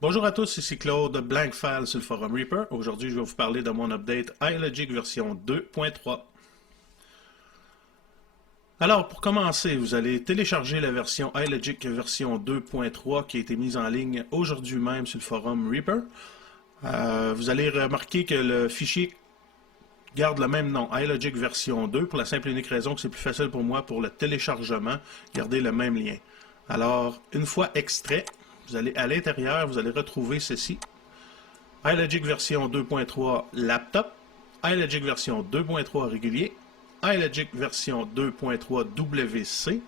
Bonjour à tous, ici Claude, Blank File sur le forum Reaper. Aujourd'hui, je vais vous parler de mon update iLogic version 2.3. Alors, pour commencer, vous allez télécharger la version iLogic version 2.3 qui a été mise en ligne aujourd'hui même sur le forum Reaper. Vous allez remarquer que le fichier garde le même nom, iLogic version 2, pour la simple et unique raison que c'est plus facile pour moi pour le téléchargement, garder le même lien. Alors, une fois extrait, vous allez à l'intérieur, vous allez retrouver ceci. iLogic version 2.3 laptop, iLogic version 2.3 régulier, iLogic version 2.3 WC,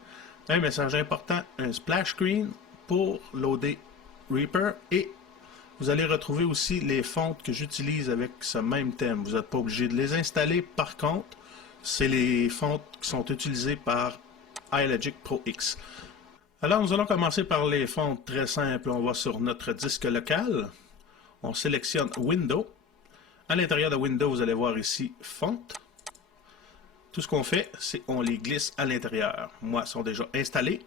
un message important, un splash screen pour loader Reaper et vous allez retrouver aussi les fontes que j'utilise avec ce même thème. Vous n'êtes pas obligé de les installer. Par contre, c'est les fontes qui sont utilisées par iLogic Pro X. Alors, nous allons commencer par les fontes très simples. On va sur notre disque local. On sélectionne Windows. À l'intérieur de Windows, vous allez voir ici Fontes. Tout ce qu'on fait, c'est qu'on les glisse à l'intérieur. Moi, ils sont déjà installés.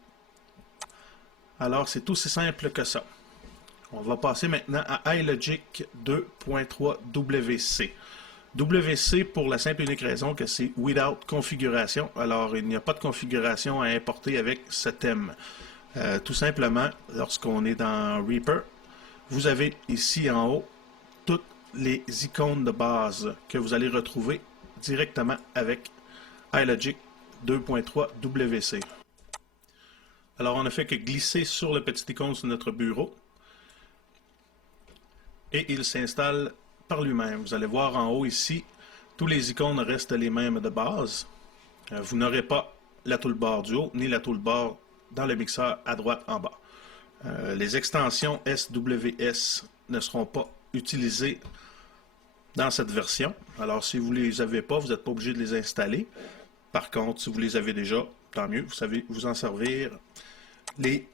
Alors, c'est aussi simple que ça. On va passer maintenant à iLogic 2.3 WC. WC pour la simple et unique raison que c'est Without configuration. Alors, il n'y a pas de configuration à importer avec ce thème. Tout simplement, lorsqu'on est dans Reaper, vous avez ici en haut toutes les icônes de base que vous allez retrouver directement avec iLogic 2.3 WC. Alors, on ne fait que glisser sur le petit icône sur notre bureau et il s'installe par lui-même. Vous allez voir en haut ici, tous les icônes restent les mêmes de base. Vous n'aurez pas la toolbar du haut ni la toolbar dans le mixeur à droite en bas. Les extensions SWS ne seront pas utilisées dans cette version. Alors, si vous ne les avez pas, vous n'êtes pas obligé de les installer. Par contre, si vous les avez déjà, tant mieux, vous savez vous en servir. Les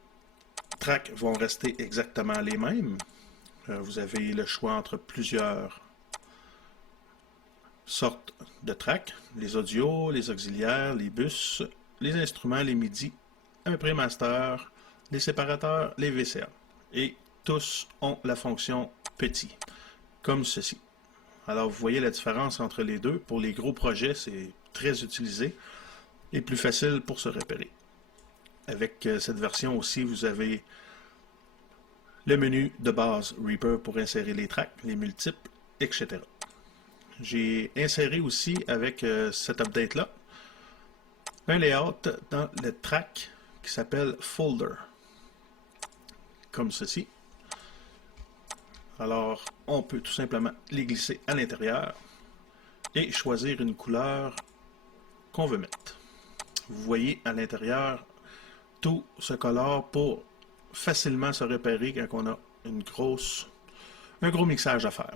tracks vont rester exactement les mêmes. Vous avez le choix entre plusieurs sortes de tracks, les audios, les auxiliaires, les bus, les instruments, les MIDI, un prémaster, les séparateurs, les VCA. Et tous ont la fonction petit, comme ceci. Alors vous voyez la différence entre les deux. Pour les gros projets, c'est très utilisé et plus facile pour se repérer. Avec cette version aussi, vous avez le menu de base Reaper pour insérer les tracks, les multiples, etc. J'ai inséré aussi avec cet update-là un layout dans le track qui s'appelle Folder, comme ceci. Alors, on peut tout simplement les glisser à l'intérieur et choisir une couleur qu'on veut mettre. Vous voyez à l'intérieur tout ce colore pour facilement se repérer quand on a un gros mixage à faire.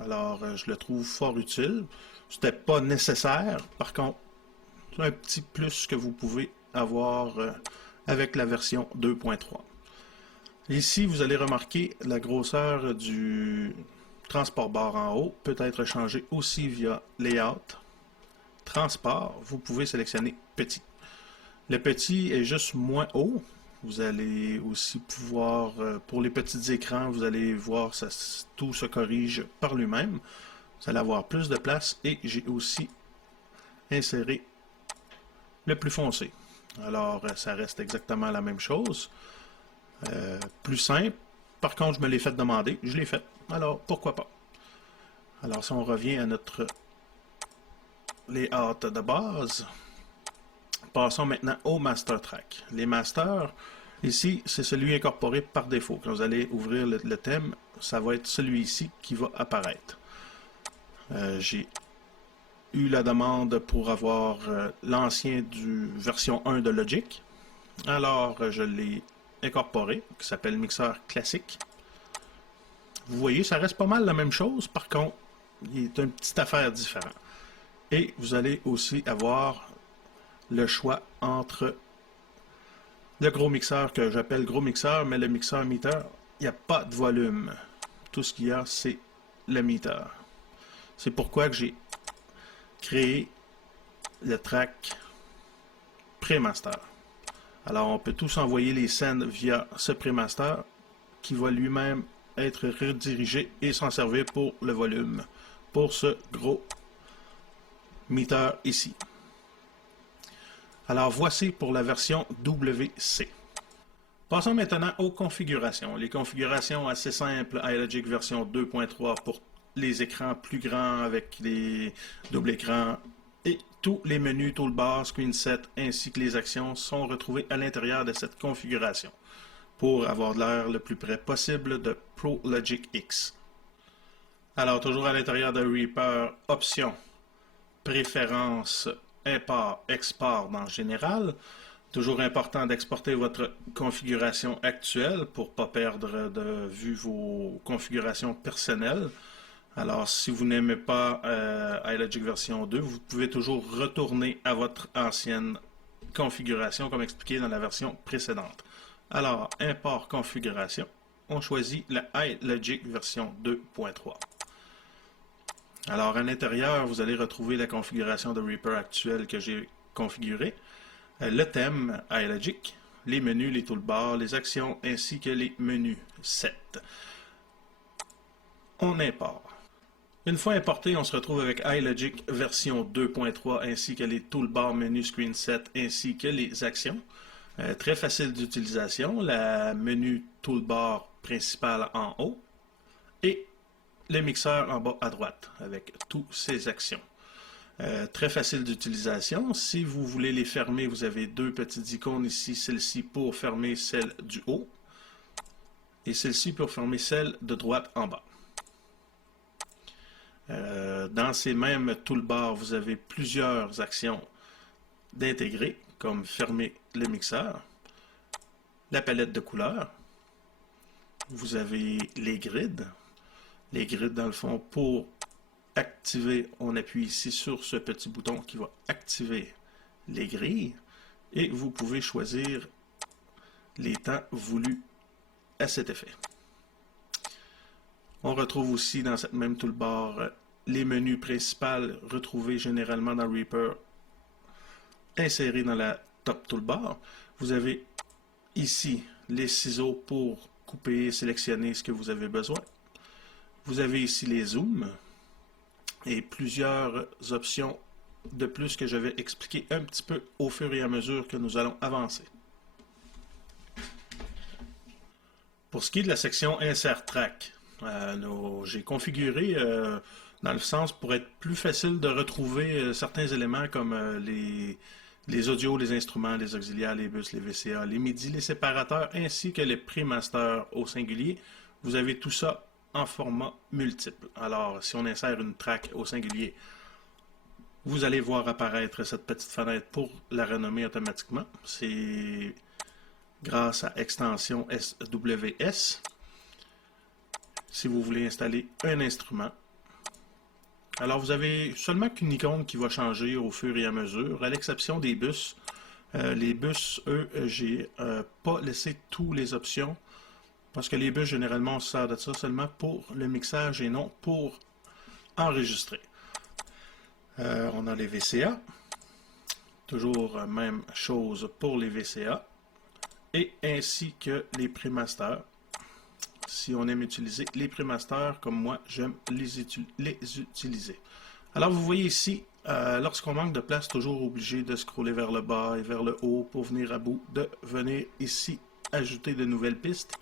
Alors, je le trouve fort utile. C'était pas nécessaire. Par contre, c'est un petit plus que vous pouvez avoir avec la version 2.3. Ici, vous allez remarquer la grosseur du transport bar en haut peut être changée aussi via Layout. Transport, vous pouvez sélectionner Petit. Le petit est juste moins haut. Vous allez aussi pouvoir, pour les petits écrans, vous allez voir, tout se corrige par lui-même. Vous allez avoir plus de place et j'ai aussi inséré le plus foncé. Alors, ça reste exactement la même chose. Plus simple. Par contre, je me l'ai fait demander. Je l'ai fait. Alors, pourquoi pas? Alors, si on revient à notre layout de base, passons maintenant au master track. Les masters, ici, c'est celui incorporé par défaut. Quand vous allez ouvrir le thème, ça va être celui-ci qui va apparaître. J'ai eu la demande pour avoir l'ancien du version 1 de Logic. Alors, je l'ai incorporé, qui s'appelle Mixeur Classique. Vous voyez, ça reste pas mal la même chose. Par contre, il est une petite affaire différente. Et vous allez aussi avoir le choix entre le gros mixeur que j'appelle gros mixeur, mais le mixeur meter, il n'y a pas de volume. Tout ce qu'il y a, c'est le meter. C'est pourquoi que j'ai créé le track pré-master. Alors, on peut tous envoyer les scènes via ce pré-master qui va lui-même être redirigé et s'en servir pour le volume, pour ce gros meter ici. Alors voici pour la version WC. Passons maintenant aux configurations. Les configurations assez simples, iLogic version 2.3 pour les écrans plus grands avec les doubles écrans et tous les menus toolbar, screen set ainsi que les actions sont retrouvés à l'intérieur de cette configuration pour avoir l'air le plus près possible de ProLogic X. Alors toujours à l'intérieur de Reaper, options, préférences, import, export dans général. Toujours important d'exporter votre configuration actuelle pour ne pas perdre de vue vos configurations personnelles. Alors, si vous n'aimez pas iLogic version 2, vous pouvez toujours retourner à votre ancienne configuration comme expliqué dans la version précédente. Alors, import configuration, on choisit la iLogic version 2.3. Alors, à l'intérieur, vous allez retrouver la configuration de Reaper actuelle que j'ai configurée. Le thème iLogic, les menus, les toolbars, les actions ainsi que les menus set. On importe. Une fois importé, on se retrouve avec iLogic version 2.3 ainsi que les toolbars, menus, screen set ainsi que les actions. Très facile d'utilisation. La menu toolbar principal en haut et le mixeur en bas à droite avec toutes ces actions. Très facile d'utilisation. Si vous voulez les fermer, vous avez deux petites icônes ici, celle-ci pour fermer celle du haut et celle-ci pour fermer celle de droite en bas. Dans ces mêmes toolbars, vous avez plusieurs actions d'intégrer, comme fermer le mixeur, la palette de couleurs, vous avez les grids. Les grids, dans le fond, pour activer, on appuie ici sur ce petit bouton qui va activer les grilles et vous pouvez choisir les temps voulus à cet effet. On retrouve aussi dans cette même toolbar les menus principaux retrouvés généralement dans Reaper insérés dans la top toolbar. Vous avez ici les ciseaux pour couper et sélectionner ce que vous avez besoin. Vous avez ici les zooms et plusieurs options de plus que je vais expliquer un petit peu au fur et à mesure que nous allons avancer. Pour ce qui est de la section Insert Track, j'ai configuré dans le sens pour être plus facile de retrouver certains éléments comme les audios, les instruments, les auxiliaires, les bus, les VCA, les MIDI, les séparateurs ainsi que les prémasters au singulier. Vous avez tout ça en format multiple. Alors, si on insère une track au singulier, vous allez voir apparaître cette petite fenêtre pour la renommer automatiquement. C'est grâce à extension SWS. Si vous voulez installer un instrument. Alors, vous avez seulement qu'une icône qui va changer au fur et à mesure, à l'exception des bus. Les bus, eux, j'ai pas laissé toutes les options. Parce que les bus, généralement, on se sert de ça seulement pour le mixage et non pour enregistrer. On a les VCA. Toujours même chose pour les VCA. Et ainsi que les prémasters. Si on aime utiliser les prémasters, comme moi, j'aime les utiliser. Alors, vous voyez ici, lorsqu'on manque de place, toujours obligé de scroller vers le bas et vers le haut pour venir à bout de venir ici ajouter de nouvelles pistes.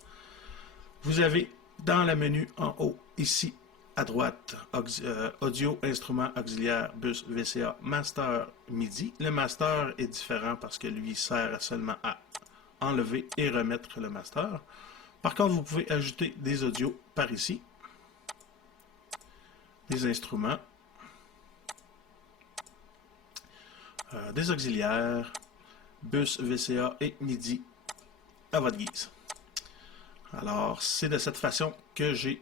Vous avez dans le menu en haut, ici, à droite, audio, instrument, auxiliaire, bus, VCA, master, MIDI. Le master est différent parce que lui sert seulement à enlever et remettre le master. Par contre, vous pouvez ajouter des audios par ici, des instruments, des auxiliaires, bus, VCA et MIDI à votre guise. Alors, c'est de cette façon que j'ai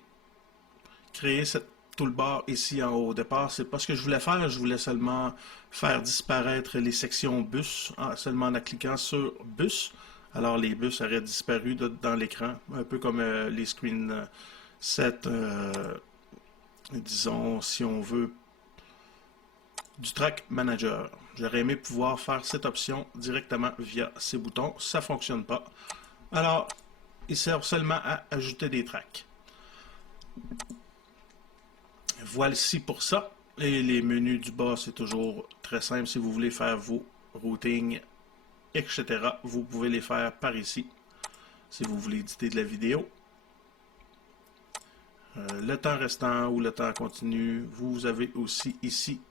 créé cette toolbar ici en haut. Au départ, c'est pas ce que je voulais faire. Je voulais seulement faire disparaître les sections bus, seulement en cliquant sur bus. Alors, les bus auraient disparu dans l'écran, un peu comme les screen set, disons, si on veut, du track manager. J'aurais aimé pouvoir faire cette option directement via ces boutons. Ça ne fonctionne pas. Alors, ils servent seulement à ajouter des tracks. Voici pour ça. Et les menus du bas, c'est toujours très simple. Si vous voulez faire vos routings, etc., vous pouvez les faire par ici. Si vous voulez éditer de la vidéo. Le temps restant ou le temps continu, vous avez aussi ici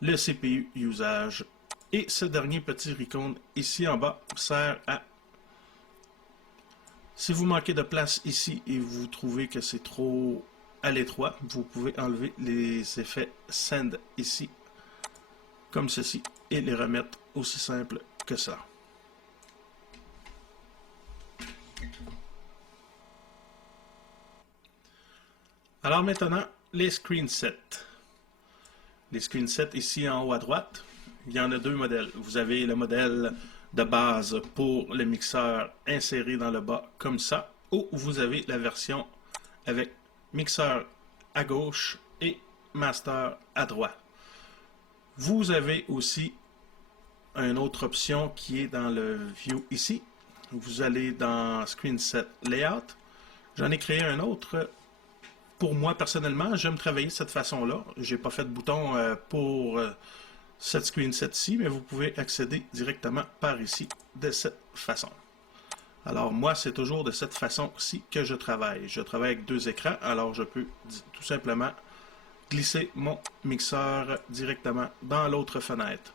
le CPU usage. Et ce dernier petit icône ici en bas sert à... Si vous manquez de place ici et vous trouvez que c'est trop à l'étroit, vous pouvez enlever les effets Send ici, comme ceci, et les remettre aussi simple que ça. Alors maintenant, les screensets. Les screensets ici en haut à droite, il y en a deux modèles. Vous avez le modèle de base pour le mixeur inséré dans le bas comme ça, ou vous avez la version avec mixeur à gauche et master à droite. Vous avez aussi une autre option qui est dans le view ici. Vous allez dans Screenset Layout. J'en ai créé un autre. Pour moi, personnellement, j'aime travailler de cette façon-là. Je n'ai pas fait de bouton pour cette screenset-ci, mais vous pouvez accéder directement par ici de cette façon. Alors moi, c'est toujours de cette façon-ci que je travaille. Je travaille avec deux écrans, alors je peux tout simplement glisser mon mixeur directement dans l'autre fenêtre.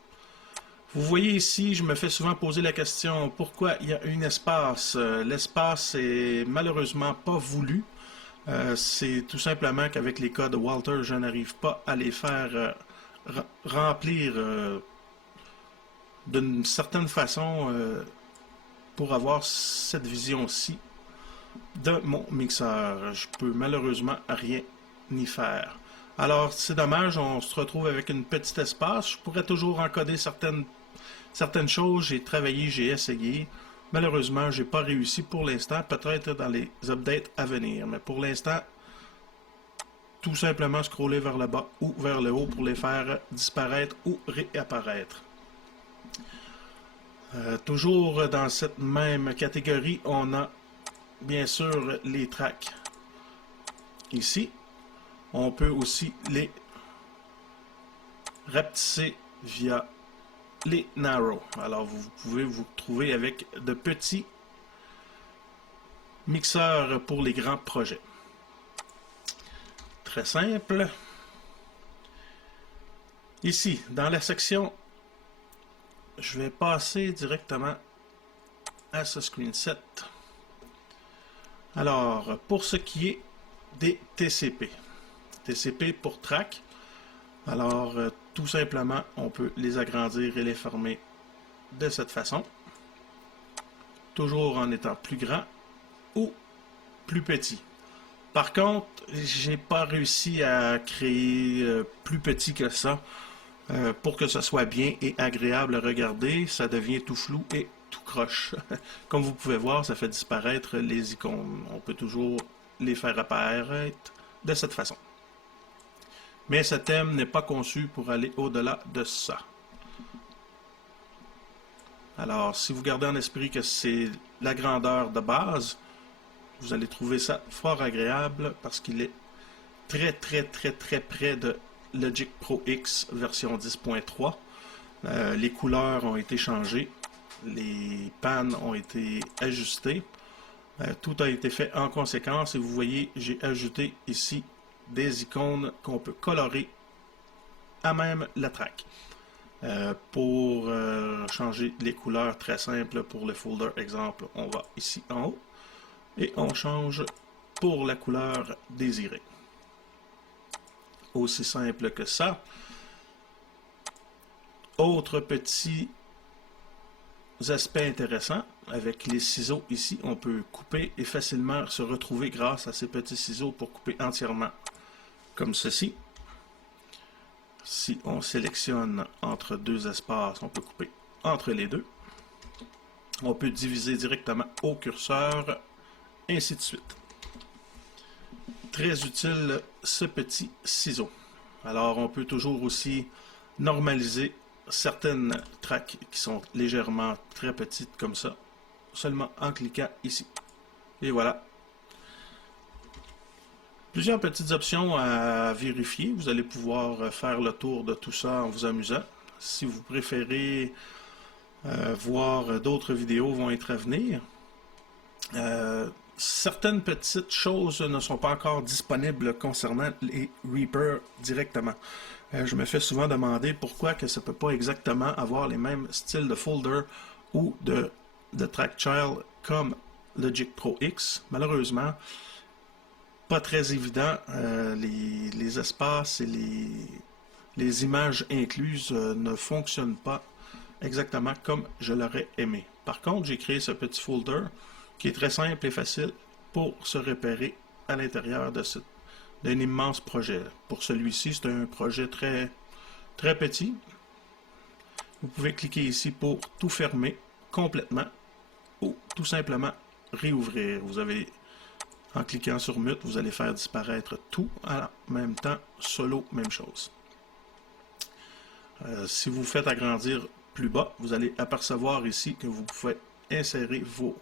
Vous voyez ici, je me fais souvent poser la question pourquoi il y a un espace. L'espace est malheureusement pas voulu. C'est tout simplement qu'avec les codes Walter, je n'arrive pas à les faire remplir d'une certaine façon pour avoir cette vision-ci de mon mixeur. Je peux malheureusement rien y faire. Alors, c'est dommage, on se retrouve avec un petit espace. Je pourrais toujours encoder certaines choses. J'ai travaillé, j'ai essayé. Malheureusement, je n'ai pas réussi pour l'instant. Peut-être dans les updates à venir. Mais pour l'instant, tout simplement scroller vers le bas ou vers le haut pour les faire disparaître ou réapparaître. Toujours dans cette même catégorie, on a bien sûr les tracks. Ici, on peut aussi les rapetisser via les narrow. Alors vous pouvez vous retrouver avec de petits mixeurs pour les grands projets. Très simple. Ici, dans la section, je vais passer directement à ce screenset. Alors, pour ce qui est des TCP. TCP pour track. Alors, tout simplement, on peut les agrandir et les fermer de cette façon. Toujours en étant plus grand ou plus petit. Par contre, j'ai pas réussi à créer plus petit que ça pour que ce soit bien et agréable à regarder. Ça devient tout flou et tout croche. Comme vous pouvez voir, ça fait disparaître les icônes. On peut toujours les faire apparaître de cette façon. Mais ce thème n'est pas conçu pour aller au-delà de ça. Alors, si vous gardez en esprit que c'est la grandeur de base, vous allez trouver ça fort agréable parce qu'il est très près de Logic Pro X version 10.3. Les couleurs ont été changées, les pannes ont été ajustées, tout a été fait en conséquence et vous voyez, j'ai ajouté ici des icônes qu'on peut colorer à même la track. Pour changer les couleurs très simples pour le folder exemple, on va ici en haut et on change pour la couleur désirée. Aussi simple que ça. Autre petit aspect intéressant, avec les ciseaux ici, on peut couper et facilement se retrouver grâce à ces petits ciseaux pour couper entièrement comme ceci. Si on sélectionne entre deux espaces, on peut couper entre les deux. On peut diviser directement au curseur, ainsi de suite. Très utile ce petit ciseau. Alors on peut toujours aussi normaliser certaines tracks qui sont légèrement très petites comme ça, seulement en cliquant ici. Et voilà. Plusieurs petites options à vérifier. Vous allez pouvoir faire le tour de tout ça en vous amusant. Si vous préférez voir d'autres vidéos vont être à venir. Certaines petites choses ne sont pas encore disponibles concernant les Reaper directement. Je me fais souvent demander pourquoi que ça ne peut pas exactement avoir les mêmes styles de folder ou de track child comme Logic Pro X. Malheureusement, pas très évident. Les espaces et les images incluses ne fonctionnent pas exactement comme je l'aurais aimé. Par contre, j'ai créé ce petit folder qui est très simple et facile pour se repérer à l'intérieur d'un immense projet. Pour celui-ci, c'est un projet très, très petit. Vous pouvez cliquer ici pour tout fermer complètement ou tout simplement réouvrir. Vous avez, en cliquant sur Mute, vous allez faire disparaître tout en même temps, solo, même chose. Si vous faites agrandir plus bas, vous allez apercevoir ici que vous pouvez insérer vos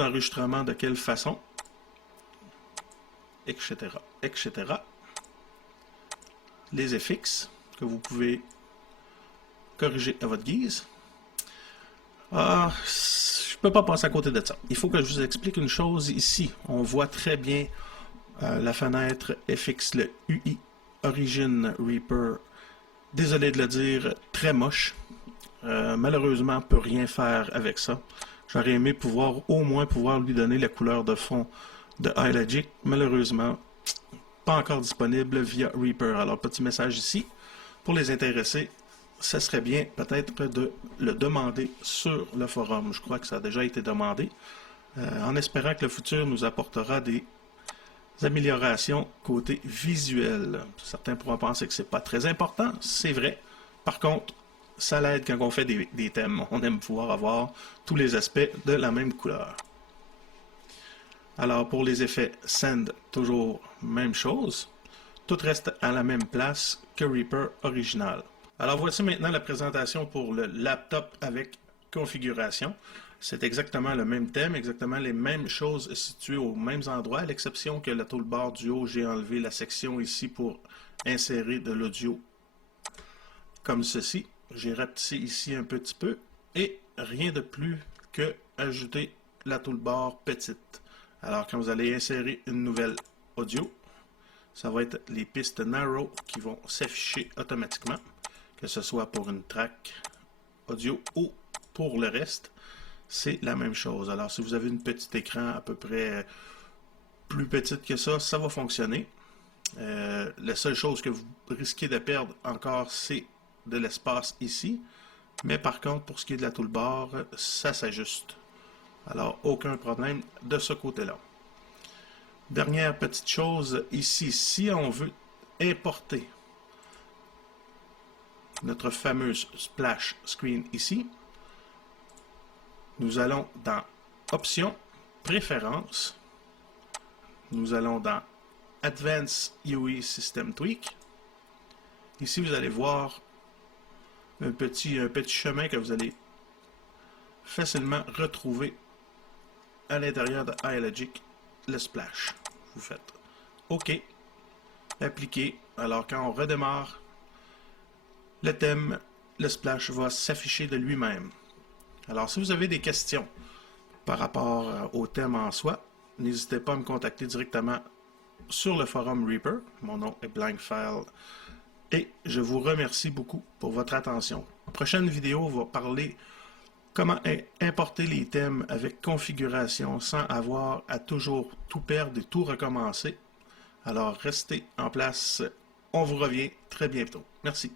enregistrements de quelle façon, etc., etc. Les FX que vous pouvez corriger à votre guise. Je ne peux pas passer à côté de ça. Il faut que je vous explique une chose ici. On voit très bien la fenêtre FX, le UI Origin Reaper. Désolé de le dire, très moche. Malheureusement, on ne peut rien faire avec ça. J'aurais aimé au moins pouvoir lui donner la couleur de fond de iLogic. Malheureusement, pas encore disponible via Reaper. Alors, petit message ici. Pour les intéressés, ce serait bien peut-être de le demander sur le forum. Je crois que ça a déjà été demandé. En espérant que le futur nous apportera des améliorations côté visuel. Certains pourront penser que c'est pas très important. C'est vrai. Par contre, ça l'aide quand on fait des thèmes. On aime pouvoir avoir tous les aspects de la même couleur. Alors pour les effets Send, toujours même chose. Tout reste à la même place que Reaper original. Alors voici maintenant la présentation pour le laptop avec configuration. C'est exactement le même thème, exactement les mêmes choses situées aux mêmes endroits, à l'exception que la toolbar du haut, j'ai enlevé la section ici pour insérer de l'audio comme ceci. J'ai rapetissé ici un petit peu et rien de plus que ajouter la toolbar petite. Alors quand vous allez insérer une nouvelle audio, ça va être les pistes narrow qui vont s'afficher automatiquement, que ce soit pour une track audio ou pour le reste, c'est la même chose. Alors si vous avez une petite écran à peu près plus petite que ça, ça va fonctionner. La seule chose que vous risquez de perdre encore, c'est de l'espace ici. Mais par contre, pour ce qui est de la toolbar, ça s'ajuste. Alors, aucun problème de ce côté-là. Dernière petite chose ici, si on veut importer notre fameuse splash screen ici, nous allons dans Options, Préférences, nous allons dans Advanced UI System Tweak. Ici, vous allez voir un petit chemin que vous allez facilement retrouver à l'intérieur de iLogic, le splash. Vous faites OK, appliquer. Alors quand on redémarre le thème, le splash va s'afficher de lui-même. Alors si vous avez des questions par rapport au thème en soi, n'hésitez pas à me contacter directement sur le forum Reaper. Mon nom est Blankfile. Et je vous remercie beaucoup pour votre attention. La prochaine vidéo va parler comment importer les thèmes avec configuration sans avoir à toujours tout perdre et tout recommencer. Alors restez en place. On vous revient très bientôt. Merci.